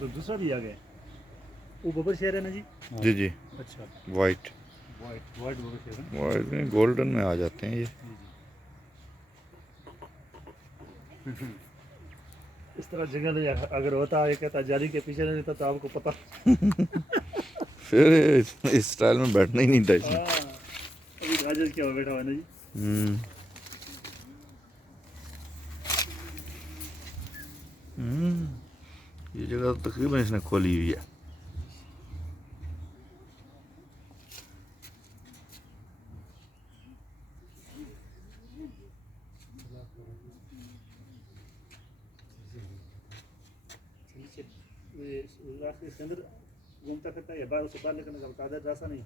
मतलब दूसरा भी आ गया। वो बबर शेयर है ना जी? जी जी, अच्छा, वाइट वाइट वाइट बबर शेयर है। वाइट में गोल्डन में आ जाते हैं ये। जी। इस तरह जंगल अगर होता है, कहता जाली के पीछे नहीं रहता तो आपको पता। फिर इस स्टाइल में बैठना ही नहीं था इसमें। हाँ, अभी राजेश क्या बैठा हुआ है ना जी। हम्म ये जगह तो तकरीबन इसने खोली हुई है। इसके अंदर घूमता फिरता है, बाहर से बाहर, लेकिन आदत ऐसा नहीं।